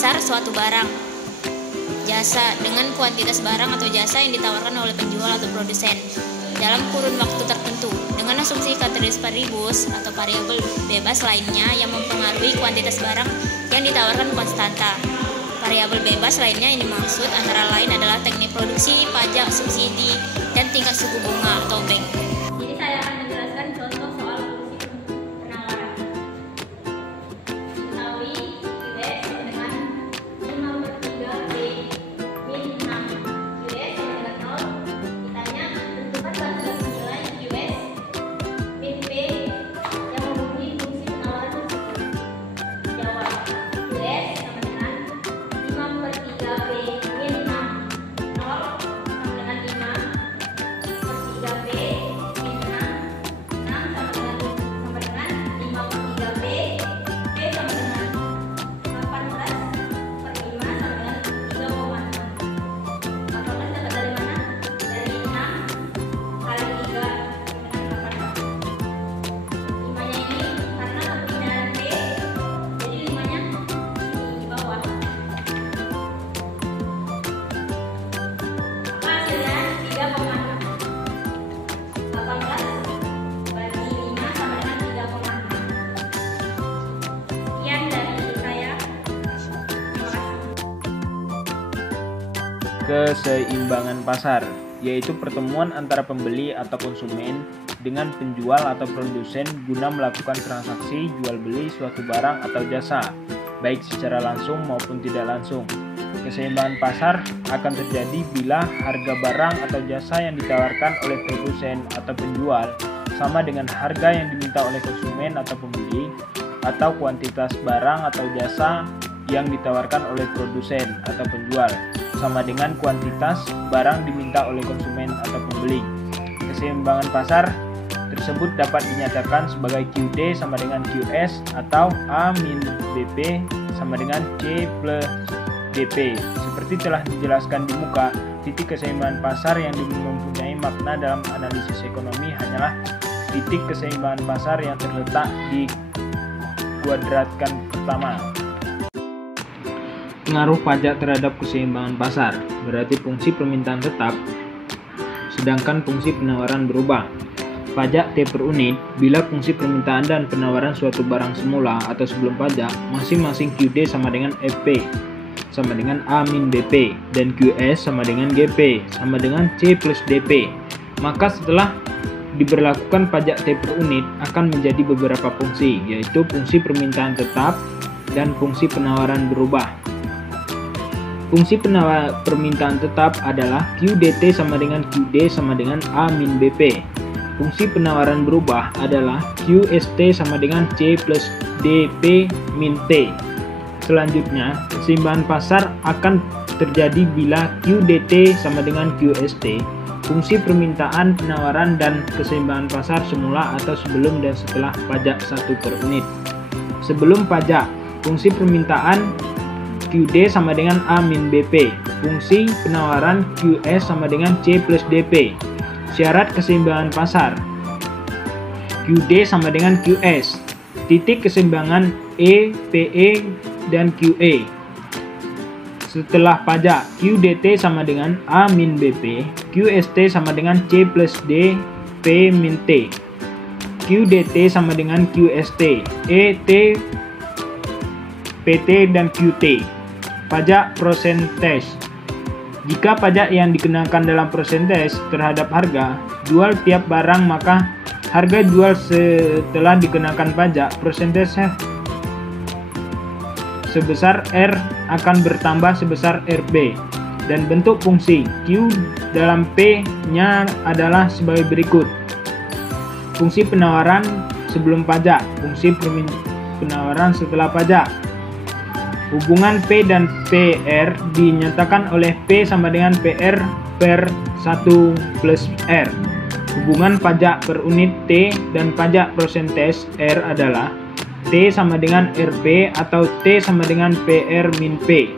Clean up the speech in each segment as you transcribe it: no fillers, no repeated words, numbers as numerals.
besar suatu barang, jasa dengan kuantitas barang atau jasa yang ditawarkan oleh penjual atau produsen dalam kurun waktu tertentu, dengan asumsi ceteris paribus atau variabel bebas lainnya yang mempengaruhi kuantitas barang yang ditawarkan konstanta. Variabel bebas lainnya yang dimaksud antara lain adalah teknik produksi, pajak, subsidi, dan tingkat suku bunga atau bank. Jadi saya akan menjelaskan contoh soal fungsi penawaran. Diketahui US sama dengan 5/3 B min 6. US sama dengan 0. Ditanya tentukan batas nilai US min B yang memenuhi fungsi penawaran tersebut. Jawab, US sama dengan 5/3 B min 6. 0 sama dengan 5/3 B min 6. 6 sama dengan 5/3 B. B sama dengan 18/5 sama dengan 3,6. 18 dapat dari mana? Dari 6 kali 3 sama dengan 18. 5-nya ini karena perpindahan B, jadi 5-nya di bawah. Maka hasilnya 3,6. 18 bagi 5 sama dengan 3,6. Sekian dari saya. Terima kasih. Keseimbangan pasar, yaitu pertemuan antara pembeli atau konsumen dengan penjual atau produsen guna melakukan transaksi jual beli suatu barang atau jasa, baik secara langsung maupun tidak langsung. Keseimbangan pasar akan terjadi bila harga barang atau jasa yang ditawarkan oleh produsen atau penjual sama dengan harga yang diminta oleh konsumen atau pembeli, atau kuantitas barang atau jasa yang ditawarkan oleh produsen atau penjual sama dengan kuantitas barang diminta oleh konsumen atau pembeli. Keseimbangan pasar tersebut dapat dinyatakan sebagai QD sama dengan QS atau A min BP sama dengan C plus DP. Seperti telah dijelaskan di muka, titik keseimbangan pasar yang mempunyai makna dalam analisis ekonomi hanyalah titik keseimbangan pasar yang terletak di kuadratkan pertama. Pengaruh pajak terhadap keseimbangan pasar berarti fungsi permintaan tetap, sedangkan fungsi penawaran berubah. Pajak T per unit bila fungsi permintaan dan penawaran suatu barang semula atau sebelum pajak masing-masing QD sama dengan FP sama dengan A min BP dan QS sama dengan GP sama dengan C plus DP. Maka setelah diberlakukan pajak T per unit akan menjadi beberapa fungsi, yaitu fungsi permintaan tetap dan fungsi penawaran berubah. Fungsi permintaan tetap adalah QDT sama dengan QD sama dengan A min BP. Fungsi penawaran berubah adalah QST sama dengan C plus DP min T. Selanjutnya, keseimbangan pasar akan terjadi bila QDT sama dengan QST, fungsi permintaan, penawaran, dan keseimbangan pasar semula atau sebelum dan setelah pajak 1 per unit. Sebelum pajak, fungsi permintaan QD sama dengan A min BP, fungsi penawaran QS sama dengan C plus DP. Syarat keseimbangan pasar QD sama dengan QS, titik keseimbangan E, PE, dan QE. Setelah pajak, QDT sama dengan A min BP, QST sama dengan C plus D, P min T. QDT sama dengan QST, ET, PT, dan QT. Pajak persentase. Jika pajak yang dikenakan dalam persentase terhadap harga jual tiap barang, maka harga jual setelah dikenakan pajak persentase sebesar R akan bertambah sebesar RB. Dan bentuk fungsi Q dalam P-nya adalah sebagai berikut. Fungsi penawaran sebelum pajak, fungsi penawaran setelah pajak. Hubungan P dan PR dinyatakan oleh P sama dengan PR per 1 plus R. Hubungan pajak per unit T dan pajak persentase R adalah T sama dengan RP atau T sama dengan PR min P.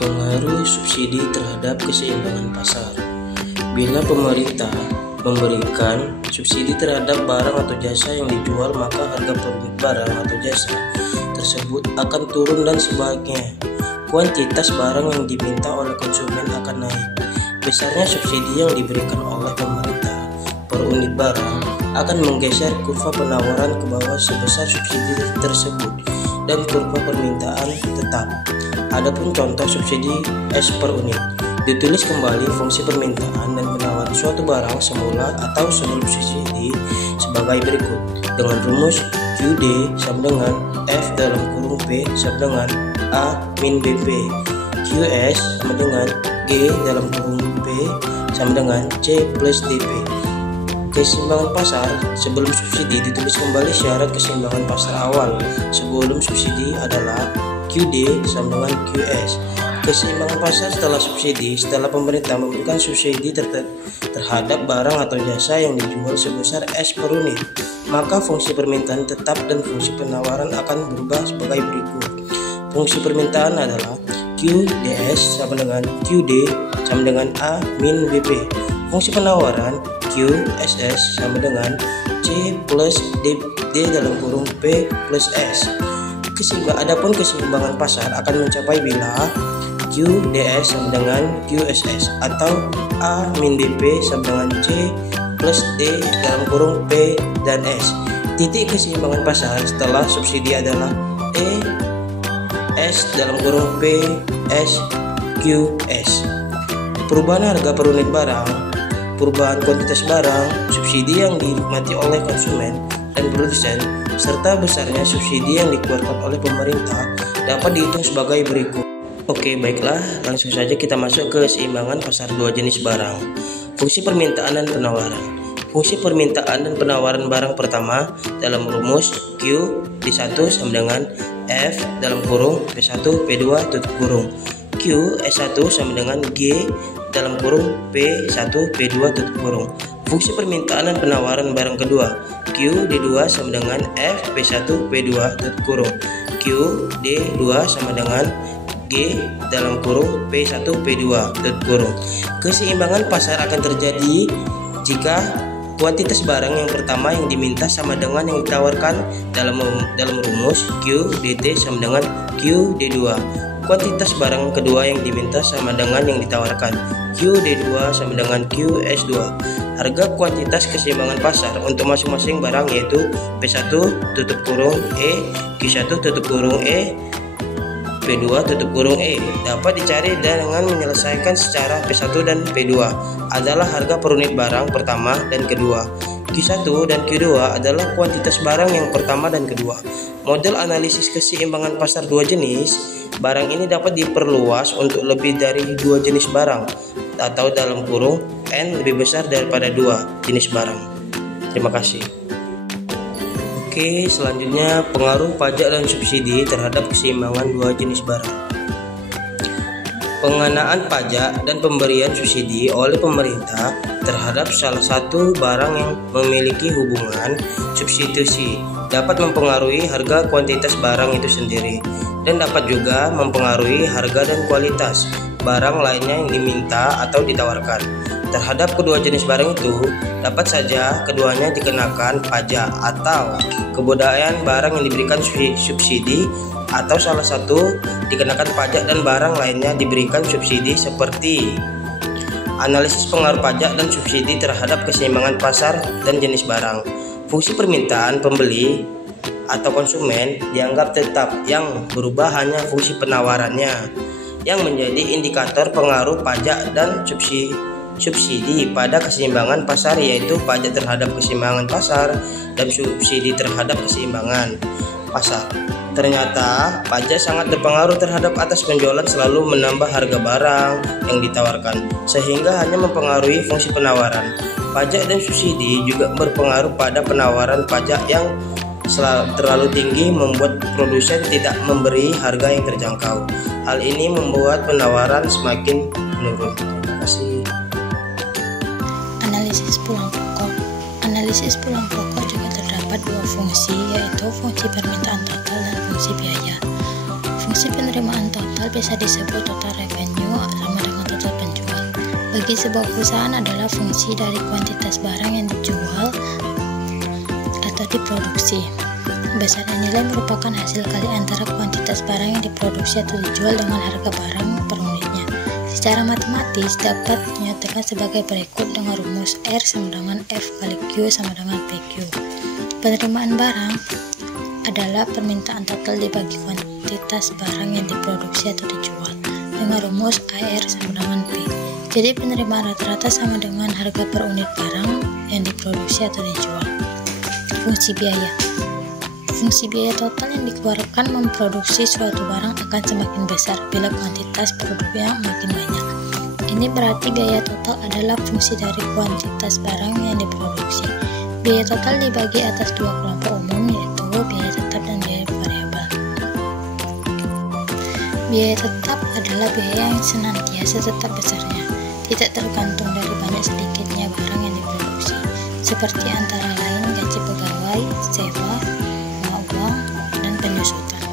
Pengaruh subsidi terhadap keseimbangan pasar. Bila pemerintah memberikan subsidi terhadap barang atau jasa yang dijual, maka harga per unit barang atau jasa tersebut akan turun dan sebaliknya. Kuantitas barang yang diminta oleh konsumen akan naik. Besarnya subsidi yang diberikan oleh pemerintah per unit barang akan menggeser kurva penawaran ke bawah sebesar subsidi tersebut dan kurva permintaan tetap. Adapun contoh subsidi S per unit, ditulis kembali fungsi permintaan dan penawaran suatu barang semula atau sebelum subsidi sebagai berikut dengan rumus QD sama dengan F dalam kurung P sama dengan A min BP, QS sama dengan G dalam kurung P sama dengan C plus DP. Keseimbangan pasar sebelum subsidi ditulis kembali syarat keseimbangan pasar awal sebelum subsidi adalah QD sama dengan QS. Keseimbangan pasar setelah subsidi, setelah pemerintah memberikan subsidi terhadap barang atau jasa yang dijual sebesar S per unit, maka fungsi permintaan tetap dan fungsi penawaran akan berubah sebagai berikut. Fungsi permintaan adalah QDS sama dengan QD sama dengan A min BP. Fungsi penawaran QSS sama dengan C plus D dalam kurung P plus S. Adapun keseimbangan pasar akan mencapai bila QDS sama dengan QSS atau A min BP sama dengan C plus D dalam kurung P dan S. Titik keseimbangan pasar setelah subsidi adalah E S dalam kurung P S QS. Perubahan harga per unit barang, perubahan kuantitas barang, subsidi yang dinikmati oleh konsumen dan produsen, serta besarnya subsidi yang dikeluarkan oleh pemerintah dapat dihitung sebagai berikut. Oke, baiklah, langsung saja kita masuk ke keseimbangan pasar dua jenis barang. Fungsi permintaan dan penawaran. Fungsi permintaan dan penawaran barang pertama dalam rumus Q D1 sama dengan F dalam kurung P1 P2 tutup kurung. Q S1 sama dengan G dalam kurung P1 P2 tutup kurung. Fungsi permintaan dan penawaran barang kedua Q D2 sama dengan F P1 P2 tutup kurung. Q D2 sama dengan G dalam kurung P1 P2 tutup kurung. Keseimbangan pasar akan terjadi jika kuantitas barang yang pertama yang diminta sama dengan yang ditawarkan dalam rumus Q DT sama dengan Q D2. Kuantitas barang kedua yang diminta sama dengan yang ditawarkan Q D2 sama dengan Q S2. Harga kuantitas keseimbangan pasar untuk masing-masing barang yaitu P1 tutup kurung E, Q1 tutup kurung E, P2 tutup kurung E dapat dicari dengan menyelesaikan secara P1 dan P2 adalah harga per unit barang pertama dan kedua. Q1 dan Q2 adalah kuantitas barang yang pertama dan kedua. Model analisis keseimbangan pasar dua jenis barang ini dapat diperluas untuk lebih dari dua jenis barang atau dalam kurung N lebih besar daripada dua jenis barang. Terima kasih. Oke, selanjutnya pengaruh pajak dan subsidi terhadap keseimbangan dua jenis barang. Pengenaan pajak dan pemberian subsidi oleh pemerintah terhadap salah satu barang yang memiliki hubungan substitusi dapat mempengaruhi harga kuantitas barang itu sendiri dan dapat juga mempengaruhi harga dan kualitas barang lainnya yang diminta atau ditawarkan. Terhadap kedua jenis barang itu, dapat saja keduanya dikenakan pajak atau kebudayaan barang yang diberikan subsidi atau salah satu dikenakan pajak dan barang lainnya diberikan subsidi seperti analisis pengaruh pajak dan subsidi terhadap keseimbangan pasar dan jenis barang. Fungsi permintaan pembeli atau konsumen dianggap tetap, yang berubah hanya fungsi penawarannya yang menjadi indikator pengaruh pajak dan subsidi pada keseimbangan pasar, yaitu pajak terhadap keseimbangan pasar dan subsidi terhadap keseimbangan pasar. Ternyata pajak sangat berpengaruh terhadap atas penjualan, selalu menambah harga barang yang ditawarkan sehingga hanya mempengaruhi fungsi penawaran. Pajak dan subsidi juga berpengaruh pada penawaran. Pajak yang terlalu tinggi membuat produsen tidak memberi harga yang terjangkau. Hal ini membuat penawaran semakin menurun. Terima kasih. Analisis pulang pokok. Analisis pulang pokok juga terdapat dua fungsi, yaitu fungsi permintaan total dan fungsi biaya. Fungsi penerimaan total bisa disebut total revenue sama dengan total penjual. Bagi sebuah perusahaan adalah fungsi dari kuantitas barang yang dijual atau diproduksi. besarnya nilai merupakan hasil kali antara kuantitas barang yang diproduksi atau dijual dengan harga barang per unitnya. Secara matematis dapat dinyatakan sebagai berikut dengan rumus R sama dengan F kali Q sama dengan PQ. Penerimaan barang adalah permintaan total dibagi kuantitas barang yang diproduksi atau dijual dengan rumus AR sama dengan P. Jadi penerimaan rata-rata sama dengan harga per unit barang yang diproduksi atau dijual. Fungsi biaya. Fungsi biaya total yang dikeluarkan memproduksi suatu barang akan semakin besar bila kuantitas produknya makin banyak. Ini berarti biaya total adalah fungsi dari kuantitas barang yang diproduksi. Biaya total dibagi atas dua kelompok umum, yaitu biaya tetap dan biaya variabel. Biaya tetap adalah biaya yang senantiasa tetap besarnya, tidak tergantung dari banyak sedikitnya barang yang diproduksi, seperti antara lain gaji pegawai, sewa, uang, dan penyusutan.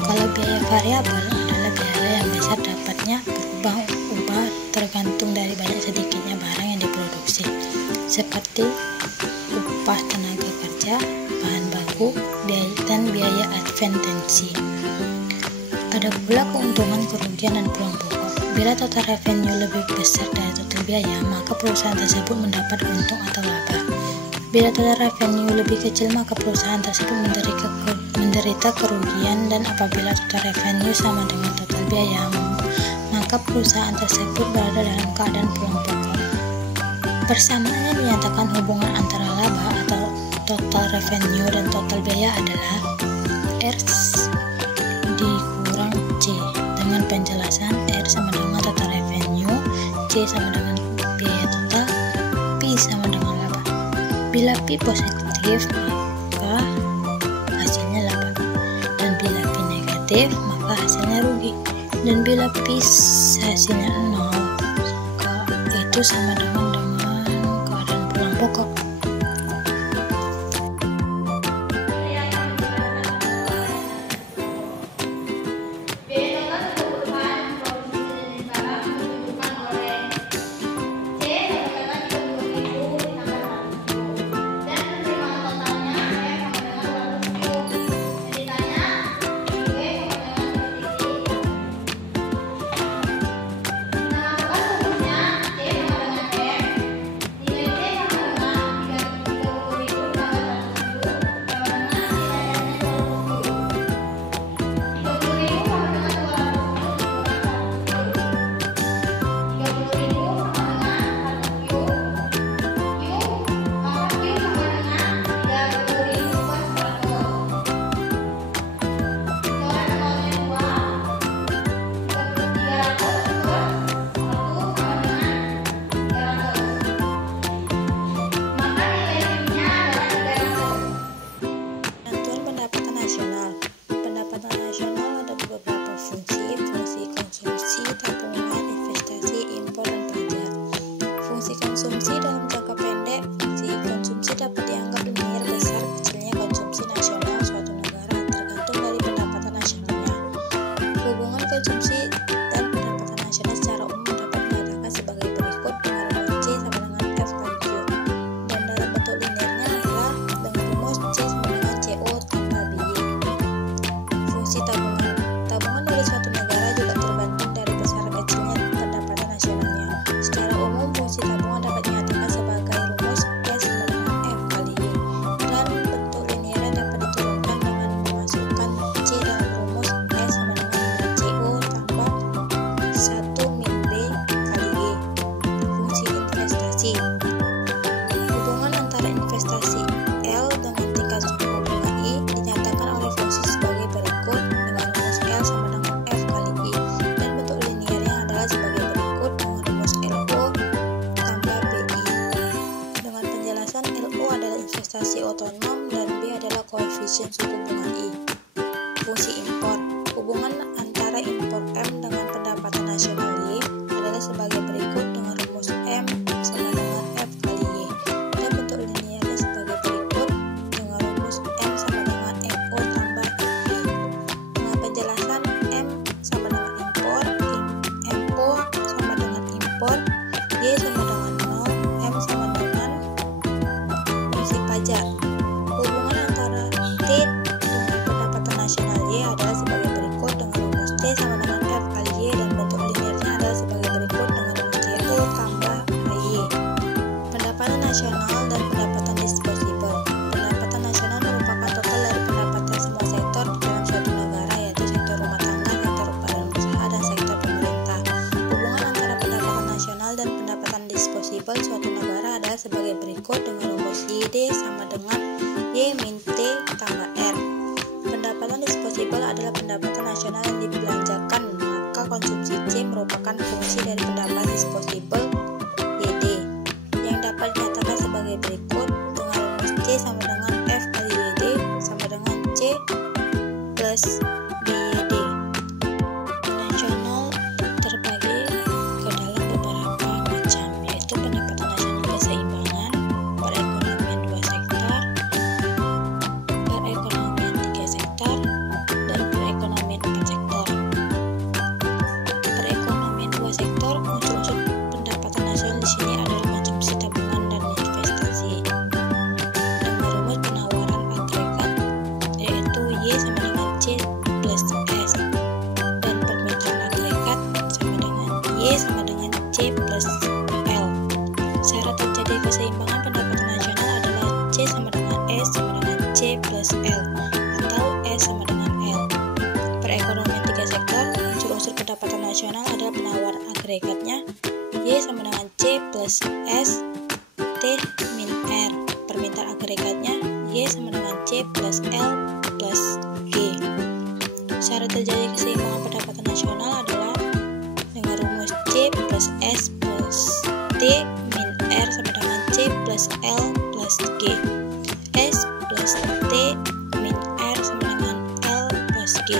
Kalau biaya variabel adalah biaya yang besar dapatnya berubah-ubah tergantung dari banyak sedikitnya barang yang diproduksi, seperti upah tenaga kerja, bahan baku, dan biaya advertensi. Ada pula keuntungan, kerugian, dan peluang pokok. Bila total revenue lebih besar dari total biaya, maka perusahaan tersebut mendapat untung atau laba. Bila total revenue lebih kecil, maka perusahaan tersebut menderita kerugian, dan apabila total revenue sama dengan total biaya, maka perusahaan tersebut berada dalam keadaan peluang pokok. Bersamaannya dinyatakan hubungan antara laba atau total revenue dan total biaya adalah R dikurang C, dengan penjelasan R sama dengan total revenue, C sama dengan biaya total, P sama dengan laba. Bila P positif, maka hasilnya laba, dan bila P negatif, maka hasilnya rugi, dan bila P hasilnya 0, maka itu sama dengan keadaan peluang pokok. Konsumsi dalam jangka pendek. Fungsi konsumsi dapat dianggap linier besar kecilnya konsumsi nasional suatu negara tergantung dari pendapatan nasionalnya. Hubungan konsumsi dan pendapatan nasional secara umum dapat dinyatakan sebagai berikut dengan rumus C sama dengan F kali Q, dan dalam bentuk liniernya adalah dengan rumus C sama dengan CO tambah BY. Fungsi tabungan. Tabungan dari suatu negara juga tergantung dari besar kecilnya pendapatan nasionalnya. Secara umum, fungsi tabungan dapat dinyatakan sebagai rumus P sama dengan F kali Y, dan bentuk liniernya dapat diturunkan dengan memasukkan C dalam rumus P sama dengan CO tambah 1 min B kali Y. Fungsi investasi. Hubungan antara investasi L dengan tingkat suku bunga I dinyatakan oleh fungsi sebagai berikut dengan rumus L sama dengan F kali I, dan bentuk liniernya adalah sebagai berikut dengan rumus LO tambah BI. Dengan penjelasan, LO adalah investasi otonom dan B adalah koefisien suku bunga I. Fungsi impor. Hubungan antara impor M dengan pendapatan nasional Y adalah sebagai berikut dengan rumus M sama dengan F kali Y, dan bentuk liniernya sebagai berikut dengan rumus M sama dengan MO tambah FI. Dengan penjelasan, M sama dengan impor, MO sama dengan impor, Y sama dengan 0, M sama dengan fungsi pajak. Hubungan antara T sama dengan F kali Y dan bentuk linearnya adalah sebagai berikut dengan rumus DO tambah AY. Pendapatan nasional dan pendapatan disposable. Pendapatan nasional merupakan total dari pendapatan semua sektor di dalam suatu negara, yaitu sektor rumah tangga, sektor badan usaha, dan sektor pemerintah. Hubungan antara pendapatan nasional dan pendapatan disposable suatu negara adalah sebagai berikut dengan rumus YD sama dengan Y min T tambah R. Pendapatan disposable adalah pendapatan nasional yang dibelanjakan, maka konsumsi C merupakan fungsi dari pendapatan disposable YD, yang dapat dinyatakan sebagai berikut dengan rumus C sama dengan F kali YD sama dengan C plus BYD. Nasional terbagi ke dalam beberapa macam, yaitu pendapatan nasional keseimbangan, perekonomian 2 sektor, perekonomian 3 sektor, dan perekonomian 4 sektor. Perekonomian 2 sektor, unsur-unsur pendapatan nasional di sini adalah konsumsi, tabungan, dan investasi. Dengan rumus penawaran agregat, yaitu Y sama dengan C plus S, dan permintaan agregat sama dengan Y sama dengan C plus L. Syarat terjadi keseimbangan pendapatan nasional adalah C sama dengan S sama dengan C plus L, atau S sama dengan L. Perekonomian 3 sektor, unsur-unsur pendapatan nasional adalah penawaran agregatnya Y sama dengan C plus S T min R. Permintaan agregatnya Y sama dengan C plus L plus G. Syarat terjadi keseimbangan pendapatan nasional adalah dengan rumus C plus S plus T min R sama dengan C plus L plus G. S plus T min R sama dengan L plus G.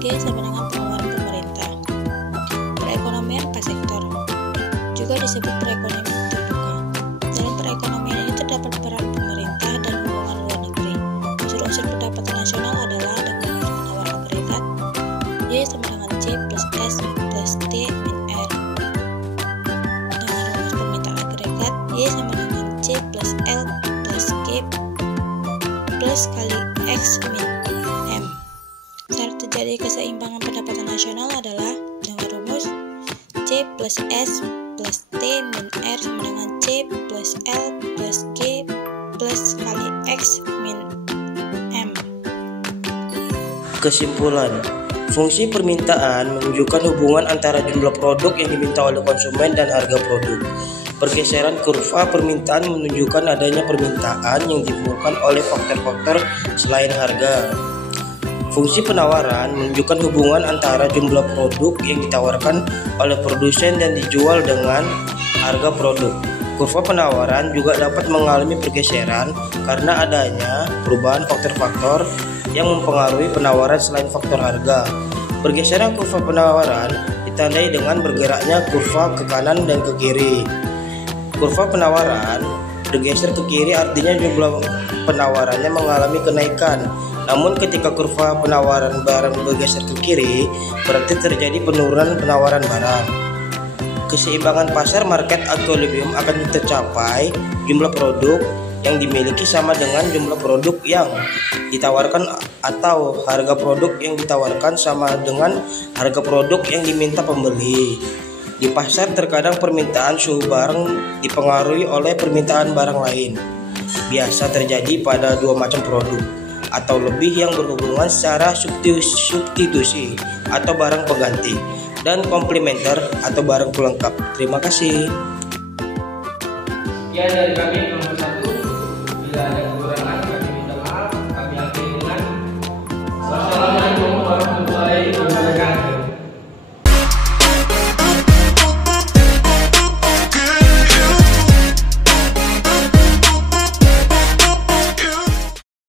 G sama dengan pengeluaran pemerintah. Perekonomian 4 sektor juga disebut perekonomian terbuka. Dalam perekonomian ini terdapat peran pemerintah dan hubungan luar negeri. Unsur-unsur pendapatan nasional adalah dengan rumus penawar agregat Y sama dengan C plus S plus T min R. Dengan rumus permintaan agregat Y sama dengan C plus L plus G plus kali X min M. Syarat terjadi keseimbangan pendapatan nasional adalah dengan rumus C plus S plus T min R sama dengan C plus L plus G plus kali X min M. Kesimpulan, fungsi permintaan menunjukkan hubungan antara jumlah produk yang diminta oleh konsumen dan harga produk. Pergeseran kurva permintaan menunjukkan adanya permintaan yang ditimbulkan oleh faktor-faktor selain harga. Fungsi penawaran menunjukkan hubungan antara jumlah produk yang ditawarkan oleh produsen dan dijual dengan harga produk. Kurva penawaran juga dapat mengalami pergeseran karena adanya perubahan faktor-faktor yang mempengaruhi penawaran selain faktor harga. Pergeseran kurva penawaran ditandai dengan bergeraknya kurva ke kanan dan ke kiri. Kurva penawaran bergeser ke kiri artinya jumlah penawarannya mengalami kenaikan. Namun ketika kurva penawaran barang bergeser ke kiri, berarti terjadi penurunan penawaran barang. Keseimbangan pasar market equilibrium akan tercapai jumlah produk yang dimiliki sama dengan jumlah produk yang ditawarkan atau harga produk yang ditawarkan sama dengan harga produk yang diminta pembeli. Di pasar terkadang permintaan suhu barang dipengaruhi oleh permintaan barang lain. Biasa terjadi pada 2 macam produk atau lebih yang berhubungan secara substitusi atau barang pengganti, dan komplementer atau barang pelengkap. Terima kasih. Ya, dari kami